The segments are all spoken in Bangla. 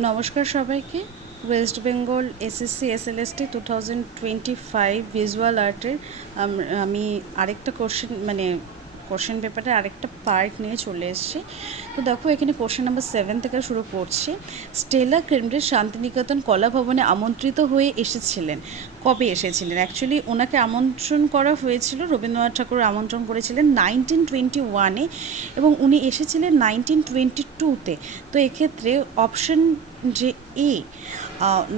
নমস্কার সবাইকে। West Bengal SSC SLST 2025 visual আর্টের আমি আরেকটা কোশ্চেন পেপারের আরেকটা পার্ট নিয়ে চলে এসেছি। তো দেখো, এখানে কোশ্চেন নাম্বার 7 থেকে শুরু করছি। স্টেলা কেমব্রিজ শান্তিনিকেতন কলা ভবনে আমন্ত্রিত হয়ে এসেছিলেন। কবে এসেছিলেন? অ্যাকচুয়ালি ওনাকে আমন্ত্রণ করা হয়েছিল, রবীন্দ্রনাথ ঠাকুর আমন্ত্রণ করেছিলেন 1921-এ, এবং উনি এসেছিলেন 1922-তে। তো এক্ষেত্রে অপশন যে এ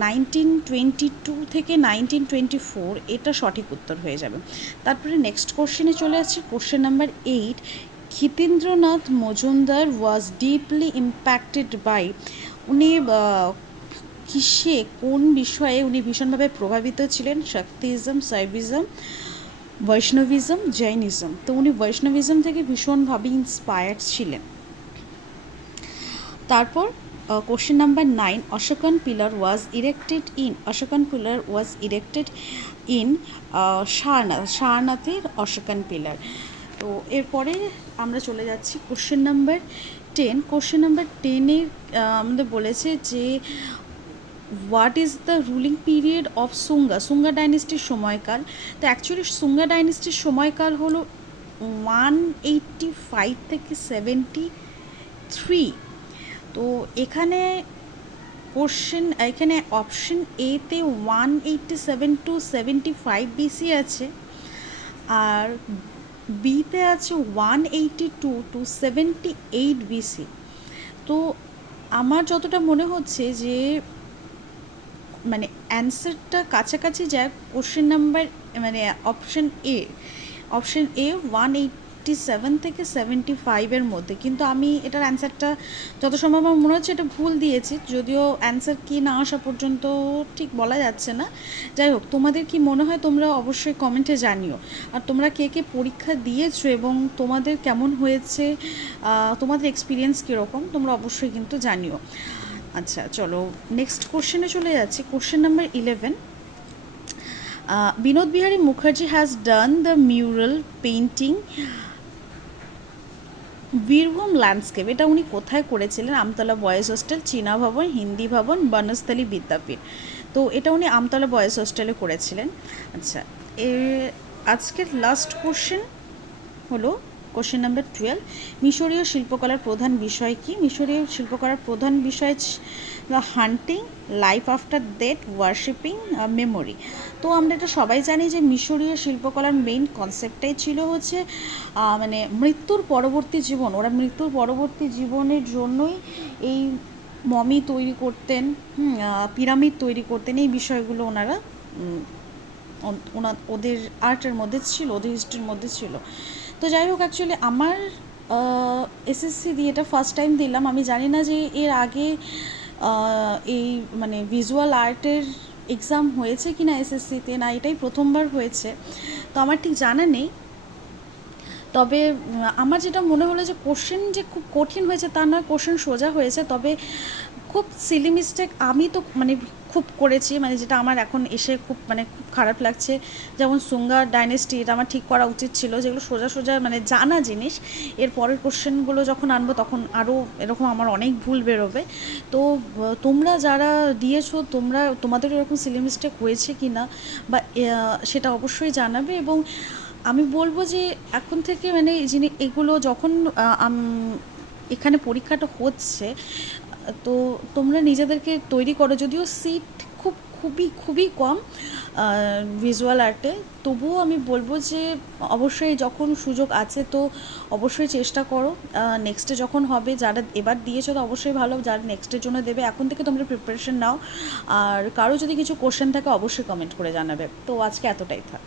1922 থেকে 1924, এটা সঠিক উত্তর হয়ে যাবে। তারপরে নেক্সট কোশ্চেনে চলে আসছে, question number 8। Kshitindranath Majumdar was deeply impacted by, উনি কিসে, কোন বিষয়ে উনি ভীষণভাবে প্রভাবিত ছিলেন? Shaktism, Shaivism, Vaishnavism, Jainism. তো উনি বৈষ্ণবিজম থেকে ভীষণভাবে ইন্সপায়ার্ড ছিলেন। তারপর question number 9। Ashokan pillar was erected in সারনাথের অশোকান পিলার। তো এরপরে আমরা চলে যাচ্ছি কোশ্চেন নাম্বার 10। কোশ্চেন নাম্বার 10-এ আমাদের বলেছে যে what is the ruling period of Sunga ডাইনেস্টির সময়কাল। তো অ্যাকচুয়ালি সুঙ্গা ডাইনেস্টির সময়কাল হলো 185 থেকে 73। তো এখানে অপশন এতে 187 টু 75 বিসি আছে, আর বিতে আছে 182 টু 78 বিসি। তো আমার যতটা মনে হচ্ছে যে অ্যান্সারটা কাছাকাছি যায় কোশ্চেন নাম্বার অপশন এ 187 থেকে 75-এর মধ্যে। কিন্তু আমি এটার অ্যান্সারটা যত সম্ভব আমার মনে হচ্ছে এটা ভুল দিয়েছি, যদিও অ্যান্সার কি না আসা পর্যন্ত ঠিক বলা যাচ্ছে না। যাই হোক, তোমাদের কি মনে হয় তোমরা অবশ্যই কমেন্টে জানিও। আর তোমরা কে কে পরীক্ষা দিয়েছো এবং তোমাদের কেমন হয়েছে, তোমাদের এক্সপিরিয়েন্স কীরকম, তোমরা অবশ্যই কিন্তু জানিও। আচ্ছা, চলো নেক্সট কোশ্চেনে চলে যাচ্ছি। Question number 11। Binod Bihari Mukherjee has done the mural painting Birbhum landscape. এটা উনি কোথায় করেছিলেন? আমতলা বয়েজ হোস্টেল, চীনা ভবন, হিন্দি ভবন, বনস্থলী বিদ্যাপীঠ। তো এটা উনি আমতলা বয়েজ হোস্টেলে করেছিলেন। আচ্ছা, আজকের লাস্ট কোশ্চেন হলো কোশ্চেন নাম্বার 12। মিশরীয় শিল্পকলার প্রধান বিষয় কি? মিশরীয় শিল্পকলার প্রধান বিষয় hunting, life after death, worshipping, memory. তো আমরা এটা সবাই জানি যে মিশরীয় শিল্পকলার মেইন কনসেপ্টটাই ছিল হচ্ছে মৃত্যুর পরবর্তী জীবন। ওরা মৃত্যুর পরবর্তী জীবনের জন্যই এই মমি তৈরি করতেন, পিরামিড তৈরি করতেন। এই বিষয়গুলো ওনারা ওদের আর্টের মধ্যে ছিল, ওদের হিস্ট্রির মধ্যে ছিল। তো যাই হোক, অ্যাকচুয়ালি আমার এসএসসি দিয়ে এটা ফার্স্ট টাইম দিলাম। আমি জানি না যে এর আগে এই ভিজুয়াল আর্টের এক্সাম হয়েছে কি না এসএসসিতে, না এটাই প্রথমবার হয়েছে। তো আমার ঠিক জানা নেই। তবে আমার যেটা মনে হলো যে কোশ্চেন যে খুব কঠিন হয়েছে তা নয়, কোশ্চেন সোজা হয়েছে। তবে খুব সিলি মিস্টেক আমি তো খুব করেছি, যেটা আমার এখন এসে খুব খুব খারাপ লাগছে। যেমন সুঙ্গা ডাইনেস্টি, এটা আমার ঠিক করা উচিত ছিল, যেগুলো সোজা সোজা জানা জিনিস। এর পরের কোশ্চেনগুলো যখন আনবো তখন আরও এরকম আমার অনেক ভুল বেরোবে। তো তোমরা যারা দিয়েছো, তোমাদের এরকম সিলি মিস্টেক হয়েছে কি না বা সেটা অবশ্যই জানাবে। এবং আমি বলবো যে এখন থেকে এগুলো যখন এখানে পরীক্ষাটা হচ্ছে, তো তোমরা নিজেদেরকে তৈরি করো। যদিও সিট খুবই খুবই কম ভিজুয়াল আর্টে, তবুও আমি বলবো যে অবশ্যই যখন সুযোগ আছে তো অবশ্যই চেষ্টা করো। নেক্সটে যখন হবে, যারা এবার দিয়েছো তো অবশ্যই ভালো, যারা নেক্সটের জন্য দেবে এখন থেকে তোমরা প্রিপারেশন নাও। আর কারো যদি কিছু কোশ্চেন থাকে অবশ্যই কমেন্ট করে জানাবে। তো আজকে এতটাই থাক।